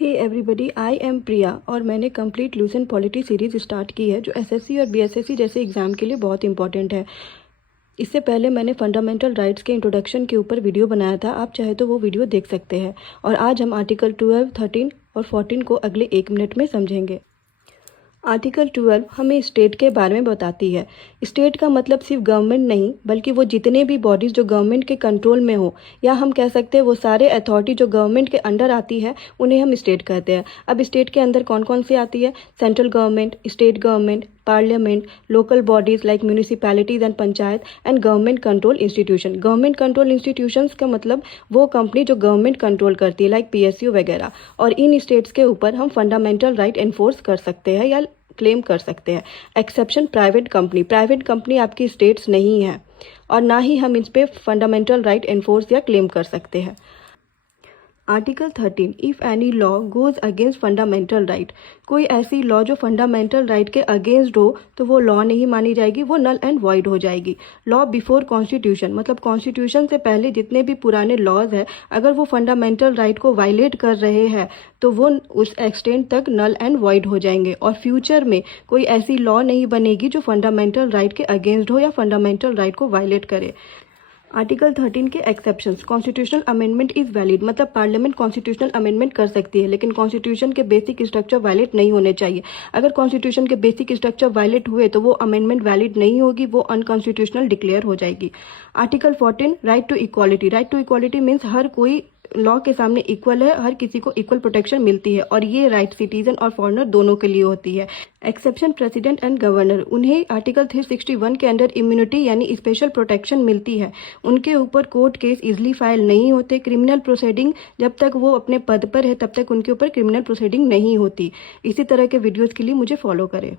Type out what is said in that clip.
Hey everybody, I am प्रिया और मैंने complete Lucent polity series start की है जो एसएससी और बीएसएससी जैसे एग्ज़ाम के लिए बहुत इंपॉर्टेंट है। इससे पहले मैंने फंडामेंटल राइट्स के इंट्रोडक्शन के ऊपर वीडियो बनाया था, आप चाहे तो वो वीडियो देख सकते हैं। और आज हम आर्टिकल 12, 13 और 14 को अगले 1 मिनट में समझेंगे। आर्टिकल 12 हमें स्टेट के बारे में बताती है। स्टेट का मतलब सिर्फ गवर्नमेंट नहीं, बल्कि वो जितने भी बॉडीज़ जो गवर्नमेंट के कंट्रोल में हो, या हम कह सकते हैं वो सारे अथॉरिटी जो गवर्नमेंट के अंडर आती है उन्हें हम स्टेट कहते हैं। अब स्टेट के अंदर कौन कौन सी आती है? Central government, state government, parliament, local bodies like municipalities and panchayat and government control institution. Government control institutions का मतलब वो कंपनी जो गवर्नमेंट कंट्रोल करती है, लाइक पीएसयू वगैरह। और इन स्टेट्स के ऊपर हम फंडामेंटल राइट एनफोर्स कर सकते हैं या क्लेम कर सकते हैं। Exception private company. Private company आपकी स्टेट्स नहीं है और ना ही हम इस पे फंडामेंटल राइट एनफोर्स या क्लेम कर सकते हैं। Article 13, if any law goes against fundamental right. कोई ऐसी लॉ जो फंडामेंटल राइट के अगेंस्ट हो तो वो लॉ नहीं मानी जाएगी, वो नल एंड वॉइड हो जाएगी। लॉ बिफोर कॉन्स्टिट्यूशन मतलब कॉन्स्टिट्यूशन से पहले जितने भी पुराने लॉज हैं, अगर वो फंडामेंटल राइट को वायलेट कर रहे हैं तो वो उस एक्सटेंट तक नल एंड वॉइड हो जाएंगे। और फ्यूचर में कोई ऐसी लॉ नहीं बनेगी जो फंडामेंटल राइट के अगेंस्ट हो या फंडामेंटल राइट को वायलेट करे। आर्टिकल 13 के exceptions. Constitutional amendment is valid मतलब पार्लियामेंट कॉन्स्टिट्यूशनल अमेंडमेंट कर सकती है, लेकिन कॉन्स्टिट्यूशन के बेसिक स्ट्रक्चर वायलेट नहीं होने चाहिए। अगर कॉन्स्टिट्यूशन के बेसिक स्ट्रक्चर वायलेट हुए तो वो अमेंडमेंट वैलिड नहीं होगी, वो अनकॉन्स्टिट्यूशनल डिक्लेयर हो जाएगी। Article 14, right to equality. Right to equality means हर कोई लॉ के सामने इक्वल है, हर किसी को इक्वल प्रोटेक्शन मिलती है और ये राइट सिटीजन और फॉरेनर दोनों के लिए होती है। एक्सेप्शन प्रेसिडेंट एंड गवर्नर, उन्हें आर्टिकल 361 के अंडर इम्यूनिटी यानी स्पेशल प्रोटेक्शन मिलती है। उनके ऊपर कोर्ट केस इजीली फाइल नहीं होते। क्रिमिनल प्रोसीडिंग जब तक वो अपने पद पर है तब तक उनके ऊपर क्रिमिनल प्रोसीडिंग नहीं होती। इसी तरह के वीडियोज़ के लिए मुझे फॉलो करें।